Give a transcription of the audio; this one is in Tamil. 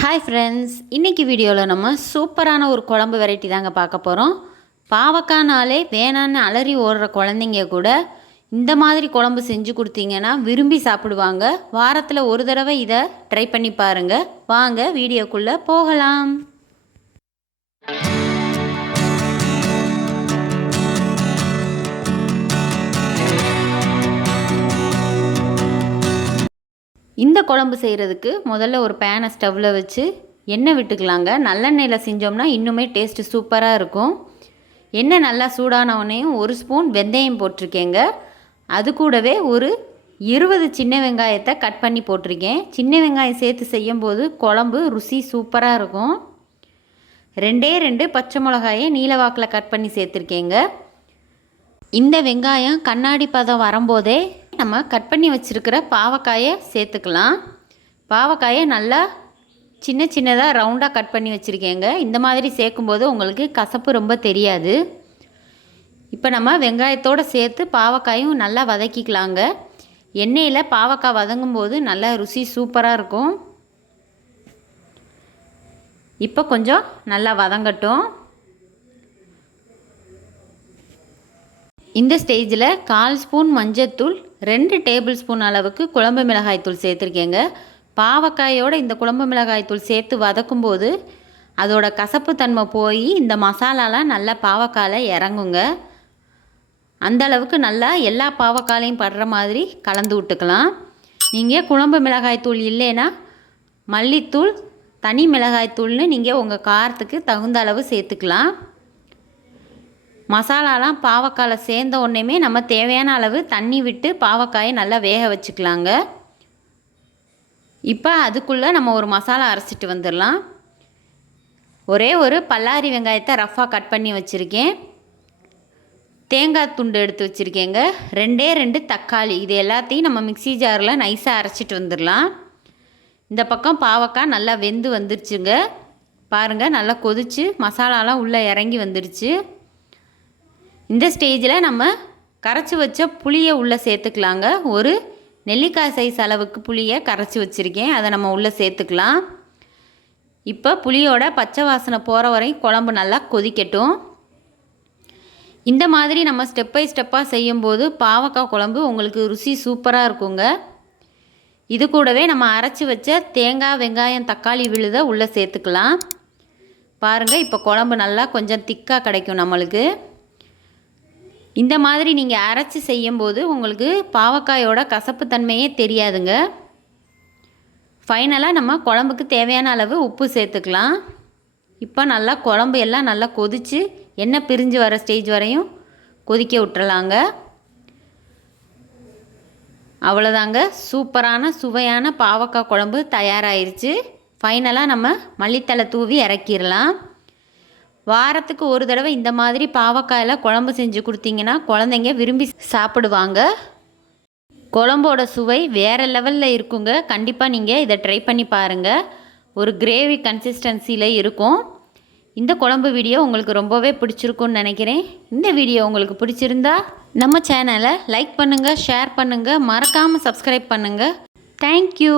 ஹாய் ஃப்ரெண்ட்ஸ் இன்றைக்கி வீடியோவில் நம்ம சூப்பரான ஒரு குழம்பு வெரைட்டி தாங்க பார்க்க போகிறோம் பாவக்காய்னாலே வேணான்னு அலறி ஓடுற குழந்தைங்க கூட இந்த மாதிரி குழம்பு செஞ்சு கொடுத்தீங்கன்னா விரும்பி சாப்பிடுவாங்க. வாரத்தில் ஒரு தடவை இதை ட்ரை பண்ணி பாருங்கள் வாங்க வீடியோக்குள்ளே போகலாம். குழம்பு செய்கிறதுக்கு முதல்ல ஒரு பேனை ஸ்டவ்வில் வச்சு எண்ணெய் விட்டுக்கலாங்க. நல்லெண்ணெயில் செஞ்சோம்னா இன்னுமே டேஸ்ட்டு சூப்பராக இருக்கும். எண்ணெய் நல்லா சூடானவுடனேயும் ஒரு ஸ்பூன் வெந்தயம் போட்டிருக்கேங்க. அது கூடவே ஒரு இருபது சின்ன வெங்காயத்தை கட் பண்ணி போட்டிருக்கேன். சின்ன வெங்காயம் சேர்த்து செய்யும்போது குழம்பு ருசி சூப்பராக இருக்கும். ரெண்டே ரெண்டு பச்சை மிளகாயை நீலவாக்கில் கட் பண்ணி சேர்த்துருக்கேங்க. இந்த வெங்காயம் கண்ணாடி பதம் வரும்போதே நம்ம கட் பண்ணி வச்சுருக்கிற பாவக்காயை சேர்த்துக்கலாம். பாவக்காயை நல்லா சின்ன சின்னதாக ரவுண்டாக கட் பண்ணி வச்சுருக்கேங்க. இந்த மாதிரி சேர்க்கும்போது உங்களுக்கு கசப்பு ரொம்ப தெரியாது. இப்போ நம்ம வெங்காயத்தோடு சேர்த்து பாவக்காயும் நல்லா வதக்கிக்கலாங்க. எண்ணெயில் பாவக்காய் வதங்கும் போது நல்லா ருசி சூப்பராக இருக்கும். இப்போ கொஞ்சம் நல்லா வதங்கட்டும். இந்த ஸ்டேஜில் கால் ஸ்பூன் மஞ்சத்தூள் ரெண்டு டேபிள் ஸ்பூன் அளவுக்கு குழம்பு மிளகாய்த்தூள் சேர்த்துருக்கேங்க. பாவக்காயோட இந்த குழம்பு மிளகாய்த்தூள் சேர்த்து வதக்கும் போது அதோட கசப்பு தன்மை போய் இந்த மசாலாலாம் நல்லா பாவக்காயில் இறங்குங்க. அந்த அளவுக்கு நல்லா எல்லா பாவக்காலையும் படுற மாதிரி கலந்து விட்டுக்கலாம். நீங்கள் குழம்பு மிளகாய்த்தூள் இல்லைன்னா மல்லித்தூள் தனி மிளகாய்த்தூள்னு நீங்கள் உங்கள் காரத்துக்கு தகுந்த அளவு சேர்த்துக்கலாம். மசாலாலாம் பாவக்காயில் சேர்ந்த உடனேமே நம்ம தேவையான அளவு தண்ணி விட்டு பாவக்காயை நல்லா வேக வச்சுக்கலாங்க. இப்போ அதுக்குள்ளே நம்ம ஒரு மசாலா அரைச்சிட்டு வந்துடலாம். ஒரே ஒரு பல்லாரி வெங்காயத்தை ரஃப்பாக கட் பண்ணி வச்சுருக்கேன். தேங்காய் துண்டு எடுத்து வச்சுருக்கேங்க. ரெண்டே ரெண்டு தக்காளி இது எல்லாத்தையும் நம்ம மிக்சி ஜாரில் நைஸாக அரைச்சிட்டு வந்துடலாம். இந்த பக்கம் பாவக்காய் நல்லா வெந்து வந்துருச்சுங்க. பாருங்கள் நல்லா கொதித்து மசாலாலாம் உள்ளே இறங்கி வந்துடுச்சு இந்த ஸ்டேஜில் நம்ம கரைச்சி வச்ச புளியை உள்ளே சேர்த்துக்கலாங்க. ஒரு நெல்லிக்காய் சைஸ் அளவுக்கு புளியை கரைச்சி வச்சுருக்கேன். அதை நம்ம உள்ளே சேர்த்துக்கலாம். இப்போ புளியோட பச்சை வாசனை போகிற வரையும் குழம்பு நல்லா கொதிக்கட்டும். இந்த மாதிரி நம்ம ஸ்டெப் பை ஸ்டெப்பாக செய்யும்போது பாவக்காய் குழம்பு உங்களுக்கு ருசி சூப்பராக இருக்குங்க. இது கூடவே நம்ம அரைச்சி வச்ச தேங்காய் வெங்காயம் தக்காளி விழுத உள்ளே சேர்த்துக்கலாம். பாருங்கள் இப்போ குழம்பு நல்லா கொஞ்சம் திக்காக கிடைக்கும் நம்மளுக்கு. இந்த மாதிரி நீங்கள் அரைச்சி செய்யும்போது உங்களுக்கு பாவக்காயோட கசப்பு தன்மையே தெரியாதுங்க. ஃபைனலாக நம்ம குழம்புக்கு தேவையான அளவு உப்பு சேர்த்துக்கலாம். இப்போ நல்லா குழம்பு எல்லாம் நல்லா கொதித்து எண்ணெய் பிரிஞ்சு வர ஸ்டேஜ் வரையும் கொதிக்க விட்டுறலாங்க. அவ்வளோதாங்க சூப்பரான சுவையான பாவக்காய் குழம்பு தயாராகிருச்சு ஃபைனலாக நம்ம மல்லித்தலை தூவி இறக்கிடலாம். வாரத்துக்கு ஒரு தடவை இந்த மாதிரி பாவக்காயில் குழம்பு செஞ்சு கொடுத்தீங்கன்னா குழந்தைங்க விரும்பி சாப்பிடுவாங்க. குழம்போட சுவை வேறு லெவலில் இருக்குங்க. கண்டிப்பாக நீங்கள் இதை ட்ரை பண்ணி பாருங்கள் ஒரு கிரேவி கன்சிஸ்டன்சியில் இருக்கும். இந்த குழம்பு வீடியோ உங்களுக்கு ரொம்பவே பிடிச்சிருக்குன்னு நினைக்கிறேன். இந்த வீடியோ உங்களுக்கு பிடிச்சிருந்தா நம்ம சேனலை லைக் பண்ணுங்கள் ஷேர் பண்ணுங்கள் மறக்காமல் சப்ஸ்கிரைப் பண்ணுங்கள் தேங்க்யூ